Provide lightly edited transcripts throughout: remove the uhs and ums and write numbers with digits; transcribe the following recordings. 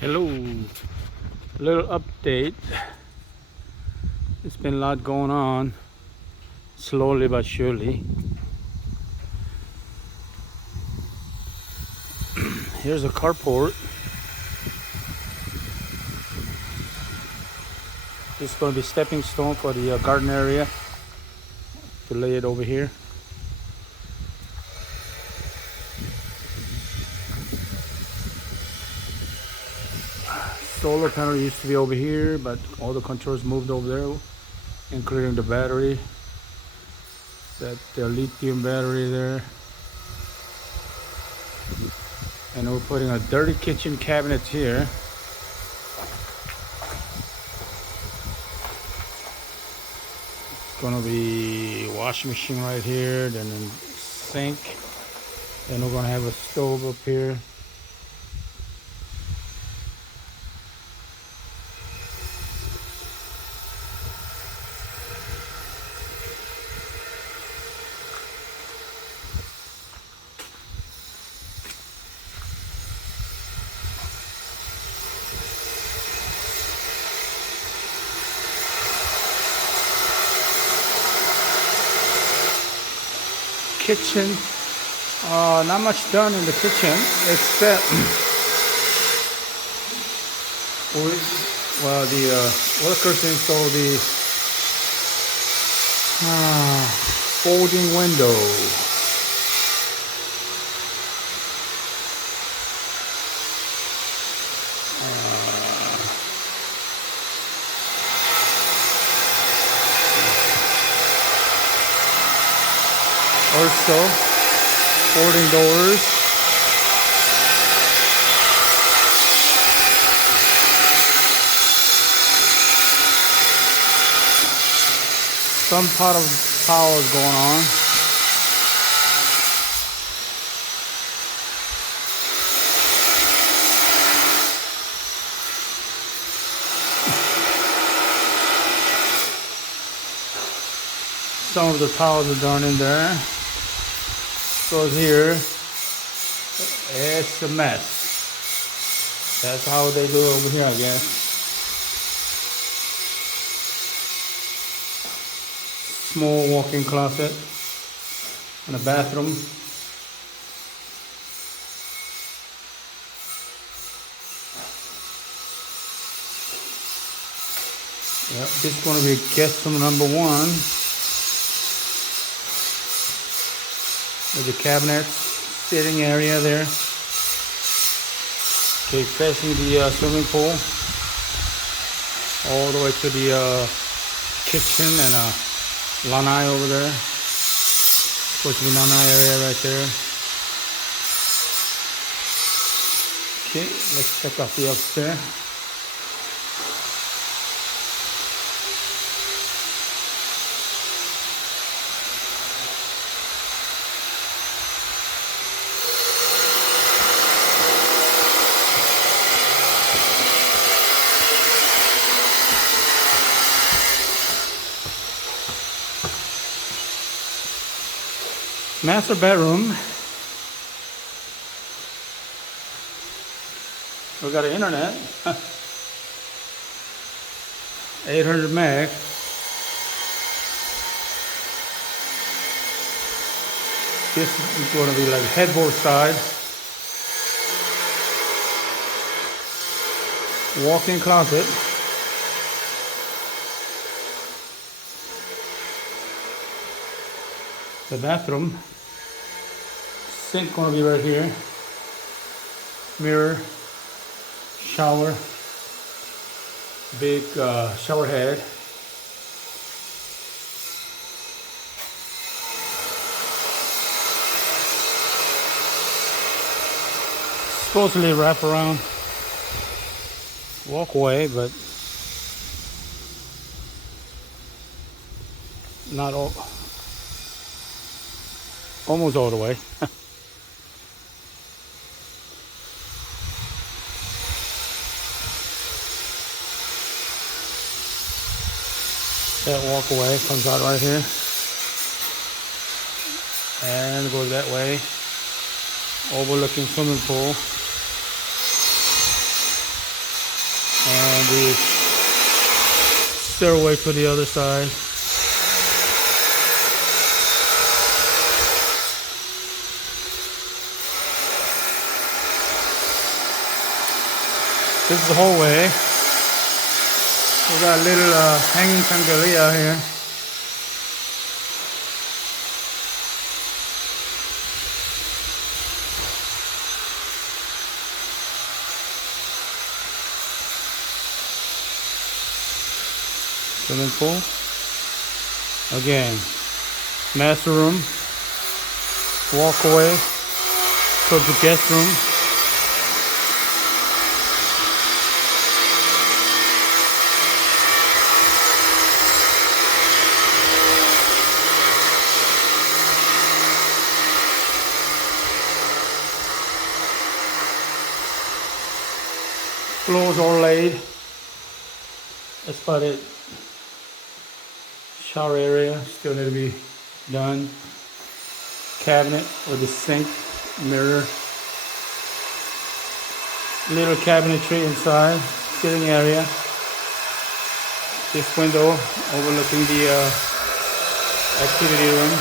Hello, little update. It's been a lot going on, slowly but surely. Here's a carport. This is going to be stepping stone for the garden area to lay it over here. Solar panel used to be over here, but all the controls moved over there, including the battery. That lithium battery there. And we're putting a dirty kitchen cabinet here. It's gonna be washing machine right here, then a sink. Then we're gonna have a stove up here. Kitchen, not much done in the kitchen except the workers installed the folding window. Also, folding doors. Some part of power is going on. Some of the towels are done in there. So here, it's a mess. That's how they do it over here, I guess. Small walk-in closet and a bathroom. Yeah, this is going to be guest room number 1. With the cabinets, sitting area there. Okay, facing the swimming pool. All the way to the kitchen and lanai over there. Supposed to be lanai area right there. Okay, let's check out the upstairs. Master bedroom. We got an internet. 800 meg. This is going to be like headboard side. Walk-in closet. The bathroom. Sink gonna be right here. Mirror, shower, big shower head. Supposedly wrap around walkway, but not all. Almost all the way. That walkway comes out right here and goes that way, overlooking swimming pool. And the stairway to the other side. This is the hallway. We got a little hanging chandelier here. Swimming pool. Again, master room. Walkway towards the guest room. Floors all laid. That's about it. Shower area still need to be done. Cabinet with a sink, mirror. Little cabinetry inside. Sitting area. This window overlooking the activity room.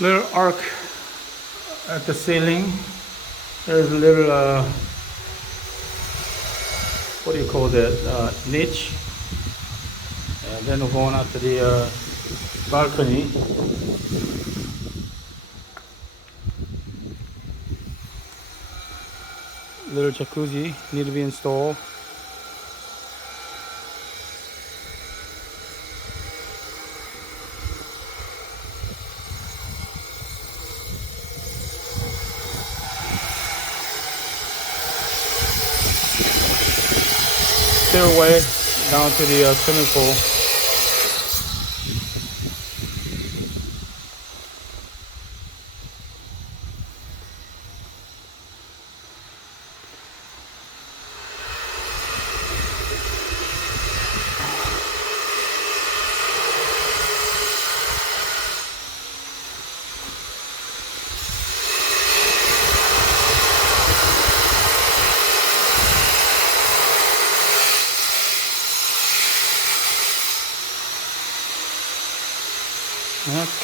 Little arc at the ceiling. There's a little what do you call that, niche, and then we're going out to the balcony. Little jacuzzi need to be installed. Stairway down to the swimming pool.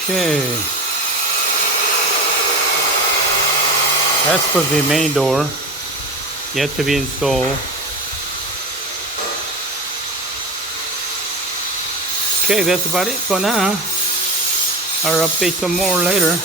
Okay, that's for the main door, yet to be installed. Okay, that's about it for now. I'll update some more later.